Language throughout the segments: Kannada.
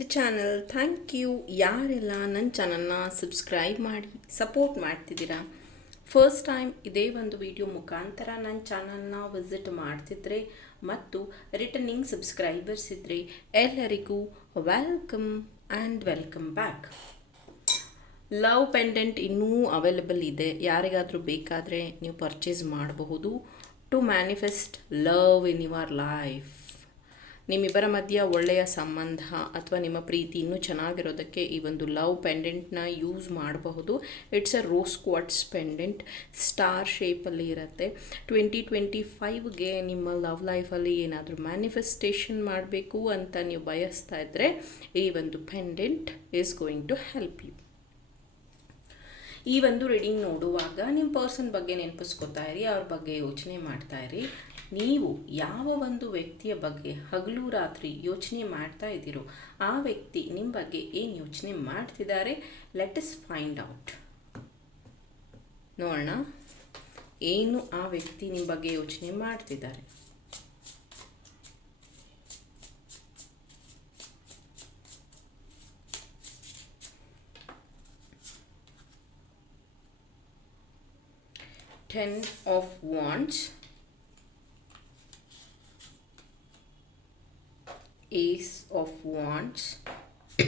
ದಿ ಚಾನಲ್ ಥ್ಯಾಂಕ್ ಯು ಯಾರೆಲ್ಲ ನನ್ನ ಚಾನಲ್ನ ಸಬ್ಸ್ಕ್ರೈಬ್ ಮಾಡಿ ಸಪೋರ್ಟ್ ಮಾಡ್ತಿದ್ದೀರಾ? ಫಸ್ಟ್ ಟೈಮ್ ಇದೇ ಒಂದು ವಿಡಿಯೋ ಮುಖಾಂತರ ನನ್ನ ಚಾನಲ್ನ ವಿಸಿಟ್ ಮಾಡ್ತಿದ್ರೆ ಮತ್ತು ರಿಟರ್ನಿಂಗ್ ಸಬ್ಸ್ಕ್ರೈಬರ್ಸ್ ಇದ್ದರೆ ಎಲ್ಲರಿಗೂ welcome and welcome back love pendant ಇನ್ನೂ ಅವೈಲಬಲ್ ಇದೆ. ಯಾರಿಗಾದರೂ ಬೇಕಾದರೆ ನೀವು ಪರ್ಚೇಸ್ ಮಾಡಬಹುದು. To manifest love in your life ನಿಮ್ಮಿಬ್ಬರ ಮಧ್ಯ ಒಳ್ಳೆಯ ಸಂಬಂಧ ಅಥವಾ ನಿಮ್ಮ ಪ್ರೀತಿ ಇನ್ನೂ ಚೆನ್ನಾಗಿರೋದಕ್ಕೆ ಈ ಒಂದು ಲವ್ ಪೆಂಡೆಂಟ್ನ ಯೂಸ್ ಮಾಡಬಹುದು. It's a rose quartz pendant star ಶೇಪಲ್ಲಿ ಇರುತ್ತೆ. ಟ್ವೆಂಟಿ ಟ್ವೆಂಟಿ ಫೈವ್ಗೆ ನಿಮ್ಮ ಲವ್ ಲೈಫಲ್ಲಿ ಏನಾದರೂ ಮ್ಯಾನಿಫೆಸ್ಟೇಷನ್ ಮಾಡಬೇಕು ಅಂತ ನೀವು ಬಯಸ್ತಾ ಇದ್ದರೆ ಈ ಒಂದು pendant is going to help you ಈ ಒಂದು ರೀಡಿಂಗ್ ನೋಡುವಾಗ ನಿಮ್ಮ ಪರ್ಸನ್ ಬಗ್ಗೆ ನೆನಪಿಸ್ಕೊತಾ ಇರಿ, ಅವ್ರ ಬಗ್ಗೆ ಯೋಚನೆ ಮಾಡ್ತಾ ಇರಿ. ನೀವು ಯಾವ ಒಂದು ವ್ಯಕ್ತಿಯ ಬಗ್ಗೆ ಹಗಲು ರಾತ್ರಿ ಯೋಚನೆ ಮಾಡ್ತಾ ಇದ್ದೀರೋ ಆ ವ್ಯಕ್ತಿ ನಿಮ್ಮ ಬಗ್ಗೆ ಏನು ಯೋಚನೆ ಮಾಡ್ತಿದ್ದಾರೆ? ಲೆಟ್ ಇಸ್ ಫೈಂಡ್ ಔಟ್ ನೋಡೋಣ. ಏನು ಆ ವ್ಯಕ್ತಿ ನಿಮ್ಮ ಬಗ್ಗೆ ಯೋಚನೆ ಮಾಡ್ತಿದ್ದಾರೆ? Ten of wands. Ace of wands.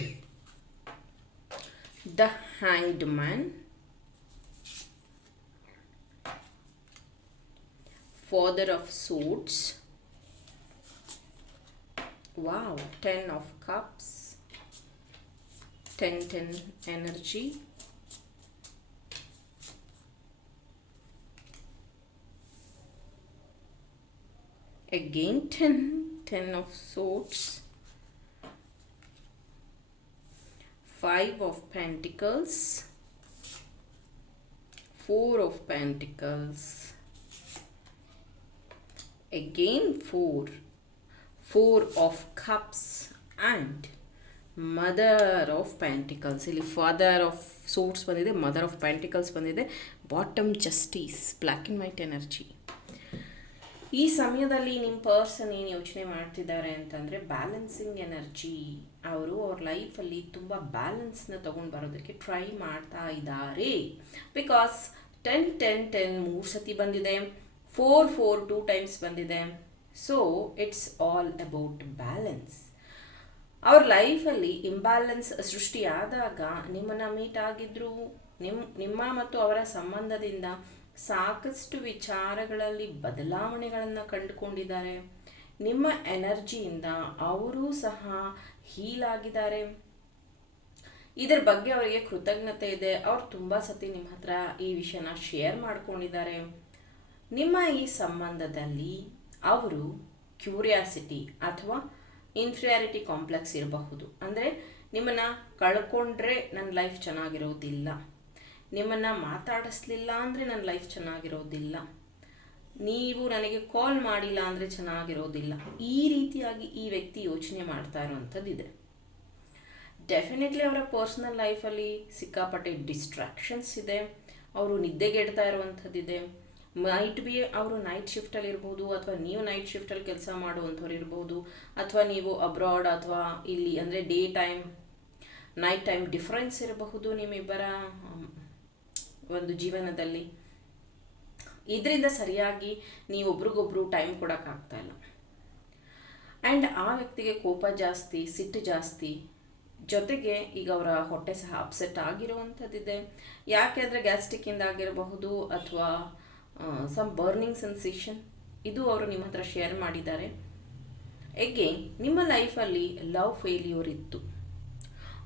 The hanged man. Father of swords. Wow ten of cups. 10 10 energy. Again 10 10 of swords 5 of pentacles 4 of pentacles again 4 4 of cups and mother of pentacles ಇಲ್ಲಿ ಫಾದರ್ ಆಫ್ ಸೋಟ್ಸ್ ಬಂದಿದೆ ಮದರ್ ಆಫ್ ಪ್ಯಾಂಟಿಕಲ್ಸ್ ಬಂದಿದೆ bottom justice black and white energy ಈ ಸಮಯದಲ್ಲಿ ನಿಮ್ಮ ಪರ್ಸನ್ ಏನು ಯೋಚನೆ ಮಾಡ್ತಿದ್ದಾರೆ ಅಂತಂದರೆ ಬ್ಯಾಲೆನ್ಸಿಂಗ್ ಎನರ್ಜಿ ಅವರು ಅವ್ರ ಲೈಫಲ್ಲಿ ತುಂಬ ಬ್ಯಾಲೆನ್ಸ್ನ ತೊಗೊಂಡು ಬರೋದಕ್ಕೆ ಟ್ರೈ ಮಾಡ್ತಾ ಇದ್ದಾರೆ. ಬಿಕಾಸ್ ಟೆನ್ ಟೆನ್ ಟೆನ್ ಮೂರು ಸತಿ ಬಂದಿದೆ. ಫೋರ್ ಫೋರ್ ಟೂ ಟೈಮ್ಸ್ ಬಂದಿದೆ. So it's all about balance ಅವ್ರ ಲೈಫಲ್ಲಿ ಇಂಬ್ಯಾಲೆನ್ಸ್ ಸೃಷ್ಟಿಯಾದಾಗ ನಿಮ್ಮನ್ನು ಮೀಟ್ ಆಗಿದ್ರು ನಿಮ್ಮ ನಿಮ್ಮ ಮತ್ತು ಅವರ ಸಂಬಂಧದಿಂದ ಸಾಕಷ್ಟು ವಿಚಾರಗಳಲ್ಲಿ ಬದಲಾವಣೆಗಳನ್ನು ಕಂಡುಕೊಂಡಿದ್ದಾರೆ. ನಿಮ್ಮ ಎನರ್ಜಿಯಿಂದ ಅವರೂ ಸಹ ಹೀಲ್ ಆಗಿದ್ದಾರೆ. ಇದರ ಬಗ್ಗೆ ಅವರಿಗೆ ಕೃತಜ್ಞತೆ ಇದೆ. ಅವ್ರು ತುಂಬ ಸತಿ ನಿಮ್ಮ ಹತ್ರ ಈ ವಿಷಯನ ಶೇರ್ ಮಾಡ್ಕೊಂಡಿದ್ದಾರೆ. ನಿಮ್ಮ ಈ ಸಂಬಂಧದಲ್ಲಿ ಅವರು ಕ್ಯೂರಿಯಾಸಿಟಿ ಅಥವಾ ಇನ್ಫಿಯಾರಿಟಿ ಕಾಂಪ್ಲೆಕ್ಸ್ ಇರಬಹುದು. ಅಂದರೆ ನಿಮ್ಮನ್ನು ಕಳ್ಕೊಂಡ್ರೆ ನನ್ನ ಲೈಫ್ ಚೆನ್ನಾಗಿರೋದಿಲ್ಲ. ನಿಮ್ಮನ್ನು ಮಾತಾಡಿಸ್ಲಿಲ್ಲ ಅಂದರೆ ನನ್ನ ಲೈಫ್ ಚೆನ್ನಾಗಿರೋದಿಲ್ಲ. ನೀವು ನನಗೆ ಕಾಲ್ ಮಾಡಿಲ್ಲ ಅಂದರೆ ಚೆನ್ನಾಗಿರೋದಿಲ್ಲ. ಈ ರೀತಿಯಾಗಿ ಈ ವ್ಯಕ್ತಿ ಯೋಚನೆ ಮಾಡ್ತಾ ಇರುವಂಥದ್ದಿದೆ. ಡೆಫಿನೆಟ್ಲಿ ಅವರ ಪರ್ಸ್ನಲ್ ಲೈಫಲ್ಲಿ ಸಿಕ್ಕಾಪಟ್ಟೆ ಡಿಸ್ಟ್ರಾಕ್ಷನ್ಸ್ ಇದೆ. ಅವರು ನಿದ್ದೆಗೆಡ್ತಾ ಇರುವಂಥದ್ದಿದೆ. ನೈಟ್ ಬಿ ಅವರು ನೈಟ್ ಶಿಫ್ಟಲ್ಲಿ ಇರ್ಬೋದು, ಅಥವಾ ನೀವು ನೈಟ್ ಶಿಫ್ಟಲ್ಲಿ ಕೆಲಸ ಮಾಡುವಂಥವ್ರು ಇರ್ಬೋದು, ಅಥವಾ ನೀವು ಅಬ್ರಾಡ್ ಅಥವಾ ಇಲ್ಲಿ ಅಂದರೆ day time night time difference ಇರಬಹುದು ನಿಮ್ಮಿಬ್ಬರ. ಒಂದು ಜೀವನದಲ್ಲಿ. ಇದರಿಂದ ಸರಿಯಾಗಿ ನೀವು ಒಬ್ರಿಗೊಬ್ರು ಟೈಮ್ ಕೊಡೋಕ್ಕಾಗ್ತಾ ಇಲ್ಲ. ಆ್ಯಂಡ್ ಆ ವ್ಯಕ್ತಿಗೆ ಕೋಪ ಜಾಸ್ತಿ, ಸಿಟ್ಟು ಜಾಸ್ತಿ, ಜೊತೆಗೆ ಈಗ ಅವರ ಹೊಟ್ಟೆ ಸಹ ಅಪ್ಸೆಟ್ ಆಗಿರುವಂಥದ್ದಿದೆ. ಯಾಕೆ ಅಂದರೆ ಗ್ಯಾಸ್ಟ್ರಿಕ್ಕಿಂದ ಆಗಿರಬಹುದು ಅಥವಾ ಸಮ್ ಬರ್ನಿಂಗ್ ಸೆನ್ಸೇಷನ್ ಇದು ಅವರು ನಿಮ್ಮ ಹತ್ರ ಶೇರ್ ಮಾಡಿದ್ದಾರೆ. ಎಗೇನ್ ನಿಮ್ಮ ಲೈಫಲ್ಲಿ ಲವ್ ಫೇಲ್ಯೂರ್ ಇತ್ತು.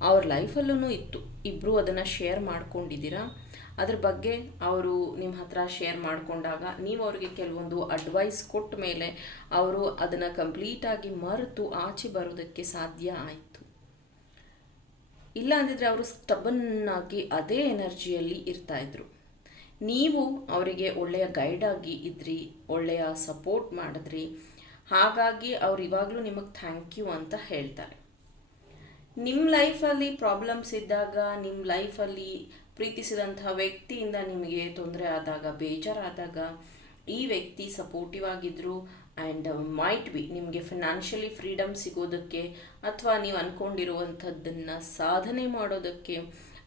ಅವ್ರ ಲೈಫಲ್ಲೂ ಇತ್ತು. ಇಬ್ಬರು ಅದನ್ನು ಶೇರ್ ಮಾಡ್ಕೊಂಡಿದ್ದೀರಾ? ಅದ್ರ ಬಗ್ಗೆ ಅವರು ನಿಮ್ಮ ಹತ್ರ ಶೇರ್ ಮಾಡಿಕೊಂಡಾಗ ನೀವು ಅವರಿಗೆ ಕೆಲವೊಂದು ಅಡ್ವೈಸ್ ಕೊಟ್ಟ ಮೇಲೆ ಅವರು ಅದನ್ನು ಕಂಪ್ಲೀಟಾಗಿ ಮರೆತು ಆಚೆ ಬರೋದಕ್ಕೆ ಸಾಧ್ಯ ಆಯಿತು. ಇಲ್ಲ ಅಂದಿದ್ರೆ ಅವರು ಸ್ಟಬನ್ನಾಗಿ ಅದೇ ಎನರ್ಜಿಯಲ್ಲಿ ಇರ್ತಾಯಿದ್ರು ನೀವು ಅವರಿಗೆ ಒಳ್ಳೆಯ ಗೈಡಾಗಿ ಇದ್ರಿ, ಒಳ್ಳೆಯ ಸಪೋರ್ಟ್ ಮಾಡಿದ್ರಿ. ಹಾಗಾಗಿ ಅವ್ರು ಇವಾಗಲೂ ನಿಮಗೆ ಥ್ಯಾಂಕ್ ಯು ಅಂತ ಹೇಳ್ತಾರೆ. ನಿಮ್ಮ ಲೈಫಲ್ಲಿ ಪ್ರಾಬ್ಲಮ್ಸ್ ಇದ್ದಾಗ ನಿಮ್ಮ ಲೈಫಲ್ಲಿ ಪ್ರೀತಿಸಿದಂಥ ವ್ಯಕ್ತಿಯಿಂದ ನಿಮಗೆ ತೊಂದರೆ ಆದಾಗ, ಬೇಜಾರಾದಾಗ, ಈ ವ್ಯಕ್ತಿ ಸಪೋರ್ಟಿವ್ ಆಗಿದ್ದರು ಆ್ಯಂಡ್ ಮೈಟ್ ಬಿ ನಿಮಗೆ ಫಿನಾನ್ಷಿಯಲಿ ಫ್ರೀಡಮ್ ಸಿಗೋದಕ್ಕೆ ಅಥವಾ ನೀವು ಅಂದ್ಕೊಂಡಿರುವಂಥದ್ದನ್ನು ಸಾಧನೆ ಮಾಡೋದಕ್ಕೆ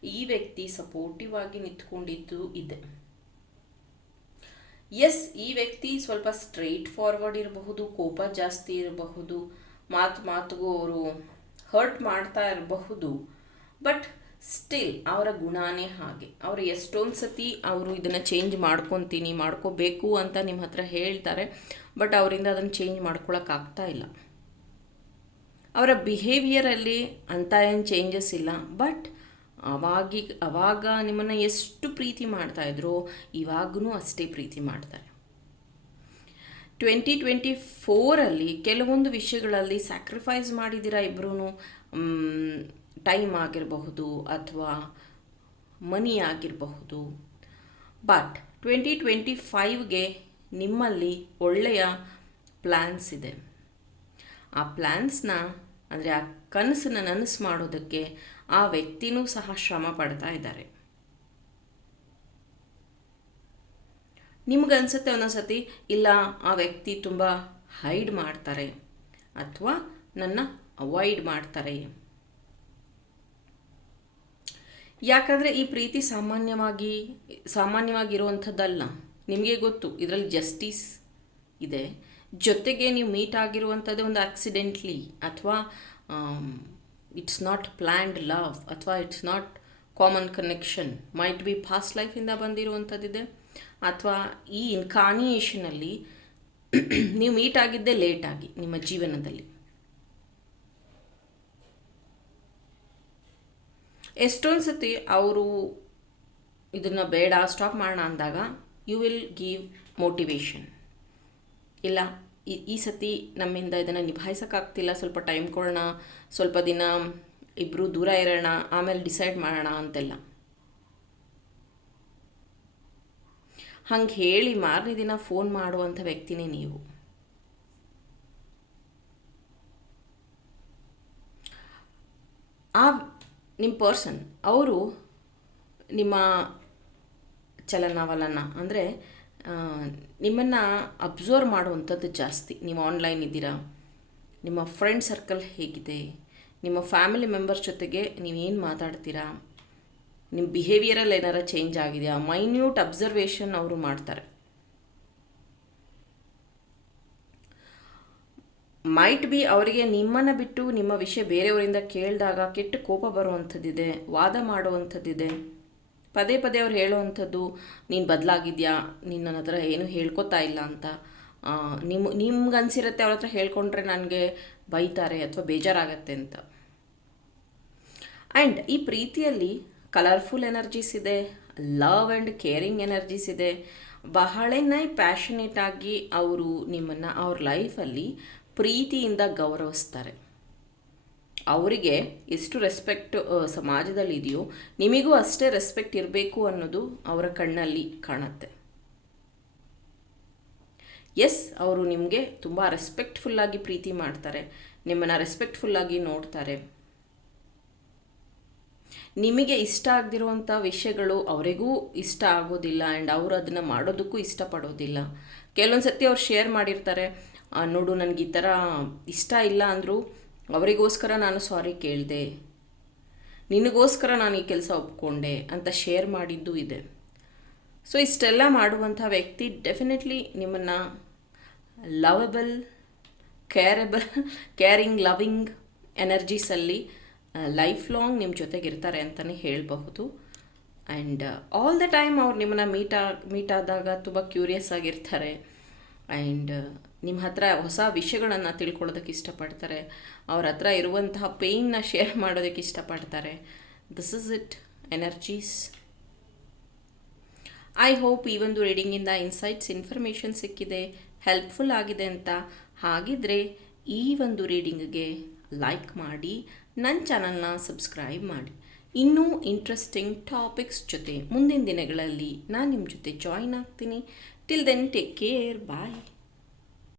ಈ ವ್ಯಕ್ತಿ ಸಪೋರ್ಟಿವ್ ಆಗಿ ನಿಂತ್ಕೊಂಡಿದ್ದು ಇದೆ. ಎಸ್ ಈ ವ್ಯಕ್ತಿ ಸ್ವಲ್ಪ ಸ್ಟ್ರೈಟ್ ಫಾರ್ವರ್ಡ್ ಇರಬಹುದು, ಕೋಪ ಜಾಸ್ತಿ ಇರಬಹುದು. ಮಾತು ಮಾತುಗೂ ಅವರು ಹರ್ಟ್ ಮಾಡ್ತಾ ಇರಬಹುದು. ಬಟ್ ಸ್ಟಿಲ್ ಅವರ ಗುಣನೇ ಹಾಗೆ. ಅವರು ಎಷ್ಟೊಂದು ಸತಿ ಅವರು ಇದನ್ನು ಚೇಂಜ್ ಮಾಡ್ಕೊತೀನಿ, ಮಾಡ್ಕೋಬೇಕು ಅಂತ ನಿಮ್ಮ ಹತ್ರ ಹೇಳ್ತಾರೆ ಬಟ್ ಅವರಿಂದ ಅದನ್ನು ಚೇಂಜ್ ಮಾಡ್ಕೊಳಕ್ಕಾಗ್ತಾ ಇಲ್ಲ. ಅವರ ಬಿಹೇವಿಯರಲ್ಲಿ ಅಂಥ ಏನು ಚೇಂಜಸ್ ಇಲ್ಲ ಬಟ್ ಅವಾಗಿ, ಅವಾಗ ನಿಮ್ಮನ್ನು ಎಷ್ಟು ಪ್ರೀತಿ ಮಾಡ್ತಾಯಿದ್ರು ಇವಾಗೂ ಅಷ್ಟೇ ಪ್ರೀತಿ ಮಾಡ್ತಾರೆ. ಟ್ವೆಂಟಿ ಟ್ವೆಂಟಿ ಫೋರಲ್ಲಿ ಕೆಲವೊಂದು ವಿಷಯಗಳಲ್ಲಿ ಸ್ಯಾಕ್ರಿಫೈಸ್ ಮಾಡಿದ್ದೀರಾ ಇಬ್ಬರೂ ಟೈಮ್ ಆಗಿರಬಹುದು ಅಥವಾ ಮನಿ ಆಗಿರಬಹುದು. ಬಟ್ ಟ್ವೆಂಟಿ ಟ್ವೆಂಟಿ ಫೈವ್ಗೆ ನಿಮ್ಮಲ್ಲಿ ಒಳ್ಳೆಯ ಪ್ಲ್ಯಾನ್ಸ್ ಇದೆ. ಆ ಪ್ಲ್ಯಾನ್ಸ್ನ ಅಂದರೆ ಆ ಕನಸನ್ನು ನನಸು ಮಾಡೋದಕ್ಕೆ ಆ ವ್ಯಕ್ತಿನೂ ಸಹ ಶ್ರಮ ಪಡ್ತಾ ಇದ್ದಾರೆ. ನಿಮ್ಗನ್ಸುತ್ತೆ ಒಂದೊಂದ್ಸತಿ ಇಲ್ಲ, ಆ ವ್ಯಕ್ತಿ ತುಂಬ ಹೈಡ್ ಮಾಡ್ತಾರೆ ಅಥವಾ ನನ್ನ ಅವಾಯ್ಡ್ ಮಾಡ್ತಾರೆ. ಯಾಕಂದರೆ ಈ ಪ್ರೀತಿ ಸಾಮಾನ್ಯವಾಗಿ, ಸಾಮಾನ್ಯವಾಗಿರುವಂಥದ್ದಲ್ಲ. ನಿಮಗೆ ಗೊತ್ತು, ಇದರಲ್ಲಿ ಜಸ್ಟಿಸ್ ಇದೆ. ಜೊತೆಗೆ ನೀವು ಮೀಟ್ ಆಗಿರುವಂಥದ್ದೇ ಒಂದು ಆಕ್ಸಿಡೆಂಟ್ಲಿ ಅಥವಾ ಇಟ್ಸ್ ನಾಟ್ ಪ್ಲ್ಯಾಂಡ್ ಲವ್ ಅಥವಾ it's not common connection might be past ಲೈಫಿಂದ ಬಂದಿರುವಂಥದ್ದಿದೆ. ಅಥವಾ ಈ ಇನ್ಕಾನಿಯೇಷನಲ್ಲಿ ನೀವು ಮೀಟ್ ಆಗಿದ್ದೇ ಲೇಟಾಗಿ ನಿಮ್ಮ ಜೀವನದಲ್ಲಿ. ಎಷ್ಟೊಂದು ಸತಿ ಅವರು ಇದನ್ನು ಬೇಡ ಸ್ಟಾಪ್ ಮಾಡೋಣ ಅಂದಾಗ ಯು ವಿಲ್ ಗಿವ್ ಮೋಟಿವೇಶನ್ ಇಲ್ಲ, ಈ ಈ ಸತಿ ನಮ್ಮಿಂದ ಇದನ್ನು ನಿಭಾಯಿಸೋಕ್ಕಾಗ್ತಿಲ್ಲ, ಸ್ವಲ್ಪ ಟೈಮ್ ಕೊಡೋಣ, ಸ್ವಲ್ಪ ದಿನ ಇಬ್ಬರು ದೂರ ಇರೋಣ, ಆಮೇಲೆ ಡಿಸೈಡ್ ಮಾಡೋಣ ಅಂತೆಲ್ಲ. ಹಂಗೆ ಹೇಳಿ ಮಾರನೇ ದಿನ ಫೋನ್ ಮಾಡುವಂಥ ವ್ಯಕ್ತಿನೇ ನೀವು. ಆ ನಿಮ್ಮ ಪರ್ಸನ್, ಅವರು ನಿಮ್ಮ ಚಲನವಲನ ಅಂದರೆ ನಿಮ್ಮನ್ನು ಅಬ್ಸರ್ವ್ ಮಾಡುವಂಥದ್ದು ಜಾಸ್ತಿ. ನೀವು ಆನ್ಲೈನ್ ಇದ್ದೀರಾ? ನಿಮ್ಮ ಫ್ರೆಂಡ್ ಸರ್ಕಲ್ ಹೇಗಿದೆ? ನಿಮ್ಮ ಫ್ಯಾಮಿಲಿ ಮೆಂಬರ್ಸ್ ಜೊತೆಗೆ ನೀವೇನು ಮಾತಾಡ್ತೀರಾ? ನಿಮ್ಮ ಬಿಹೇವಿಯರಲ್ಲಿ ಏನಾರ ಚೇಂಜ್ ಆಗಿದೆಯಾ? ಮೈನ್ಯೂಟ್ ಅಬ್ಸರ್ವೇಷನ್ ಅವರು ಮಾಡ್ತಾರೆ. ಮೈಟ್ ಬಿ ಅವರಿಗೆ ನಿಮ್ಮನ್ನು ಬಿಟ್ಟು ನಿಮ್ಮ ವಿಷಯ ಬೇರೆಯವರಿಂದ ಕೇಳಿದಾಗ ಕೆಟ್ಟ ಕೋಪ ಬರುವಂಥದ್ದಿದೆ, ವಾದ ಮಾಡುವಂಥದ್ದಿದೆ. ಪದೇ ಪದೇ ಅವ್ರು ಹೇಳುವಂಥದ್ದು, ನೀನು ಬದಲಾಗಿದೆಯಾ? ನೀನು ನನ್ನ ಹತ್ರ ಏನು ಹೇಳ್ಕೊತಾ ಇಲ್ಲ ಅಂತ. ನಿಮ್ಮ ನಿಮ್ಗೆ ಅನಿಸಿರುತ್ತೆ ಅವ್ರ ಹತ್ರ ಹೇಳ್ಕೊಂಡ್ರೆ ನನಗೆ ಬೈತಾರೆ ಅಥವಾ ಬೇಜಾರಾಗತ್ತೆ ಅಂತ. ಆ್ಯಂಡ್ ಈ ಪ್ರೀತಿಯಲ್ಲಿ ಕಲರ್ಫುಲ್ ಎನರ್ಜೀಸ್ ಇದೆ ಲವ್ ಆ್ಯಂಡ್ ಕೇರಿಂಗ್ ಎನರ್ಜೀಸ್ ಇದೆ. ಬಹಳನೇ ಪ್ಯಾಷನೇಟ್ ಆಗಿ ಅವರು ನಿಮ್ಮನ್ನು ಅವ್ರ ಲೈಫಲ್ಲಿ ಪ್ರೀತಿಯಿಂದ ಗೌರವಿಸ್ತಾರೆ. ಅವರಿಗೆ ಎಷ್ಟು ರೆಸ್ಪೆಕ್ಟ್ ಸಮಾಜದಲ್ಲಿ ಇದೆಯೋ ನಿಮಗೂ ಅಷ್ಟೇ ರೆಸ್ಪೆಕ್ಟ್ ಇರಬೇಕು ಅನ್ನೋದು ಅವರ ಕಣ್ಣಲ್ಲಿ ಕಾಣುತ್ತೆ. ಎಸ್ ಅವರು ನಿಮಗೆ ತುಂಬ ರೆಸ್ಪೆಕ್ಟ್ಫುಲ್ಲಾಗಿ ಪ್ರೀತಿ ಮಾಡ್ತಾರೆ, ನಿಮ್ಮನ್ನು ರೆಸ್ಪೆಕ್ಟ್ಫುಲ್ಲಾಗಿ ನೋಡ್ತಾರೆ. ನಿಮಗೆ ಇಷ್ಟ ಆಗದಿರುವಂಥ ವಿಷಯಗಳು ಅವರಿಗೂ ಇಷ್ಟ ಆಗೋದಿಲ್ಲ ಆ್ಯಂಡ್ ಅವರು ಅದನ್ನು ಮಾಡೋದಕ್ಕೂ ಇಷ್ಟಪಡೋದಿಲ್ಲ. ಕೆಲವೊಂದು ಸರ್ತಿ ಅವ್ರು ಶೇರ್ ಮಾಡಿರ್ತಾರೆ ನೋಡು, ನನಗೆ ಈ ಥರ ಇಷ್ಟ ಇಲ್ಲ ಅಂದರೂ ಅವರಿಗೋಸ್ಕರ ನಾನು ಸಾರಿ ಕೇಳಿದೆ. ನಿನಗೋಸ್ಕರ ನಾನು ಈ ಕೆಲಸ ಒಪ್ಕೊಂಡೆ ಅಂತ ಶೇರ್ ಮಾಡಿದ್ದು ಇದೆ. ಸೊ ಇಷ್ಟೆಲ್ಲ ಮಾಡುವಂಥ ವ್ಯಕ್ತಿ ಡೆಫಿನೆಟ್ಲಿ ನಿಮ್ಮನ್ನು ಲವಬಲ್ ಕೇರಬಲ್ ಕೇರಿಂಗ್ ಲವಿಂಗ್ ಎನರ್ಜೀಸಲ್ಲಿ ಲೈಫ್ ಲಾಂಗ್ ನಿಮ್ಮ ಜೊತೆಗೆ ಇರ್ತಾರೆ ಅಂತಲೇ ಹೇಳಬಹುದು ಆ್ಯಂಡ್ ಆಲ್ ದ ಟೈಮ್ ಅವ್ರು ನಿಮ್ಮನ್ನು ಮೀಟ್ ಮೀಟ್ ಆದಾಗ ತುಂಬ ಕ್ಯೂರಿಯಸ್ ಆಗಿರ್ತಾರೆ. ಆ್ಯಂಡ್ ನಿಮ್ಮ ಹತ್ರ ಹೊಸ ವಿಷಯಗಳನ್ನು ತಿಳ್ಕೊಳ್ಳೋದಕ್ಕೆ ಇಷ್ಟಪಡ್ತಾರೆ. ಅವ್ರ ಹತ್ರ ಇರುವಂತಹ ಪೇಯ್ನ ಶೇರ್ ಮಾಡೋದಕ್ಕೆ ಇಷ್ಟಪಡ್ತಾರೆ. This is it energies I hope ಈ ಒಂದು ರೀಡಿಂಗಿಂದ ಇನ್ಸೈಟ್ಸ್ ಇನ್ಫಾರ್ಮೇಷನ್ ಸಿಕ್ಕಿದೆ. ಹೆಲ್ಪ್ಫುಲ್ ಆಗಿದೆ ಅಂತ. ಹಾಗಿದ್ರೆ ಈ ಒಂದು ರೀಡಿಂಗ್ಗೆ ಲೈಕ್ ಮಾಡಿ. ನನ್ನ ಚಾನಲ್ನ ಸಬ್ಸ್ಕ್ರೈಬ್ ಮಾಡಿ. ಇನ್ನೂ ಇಂಟ್ರೆಸ್ಟಿಂಗ್ ಟಾಪಿಕ್ಸ್ ಜೊತೆ ಮುಂದಿನ ದಿನಗಳಲ್ಲಿ ನಾನು ನಿಮ್ಮ ಜೊತೆ ಜಾಯಿನ್ ಆಗ್ತೀನಿ. Till then take care bye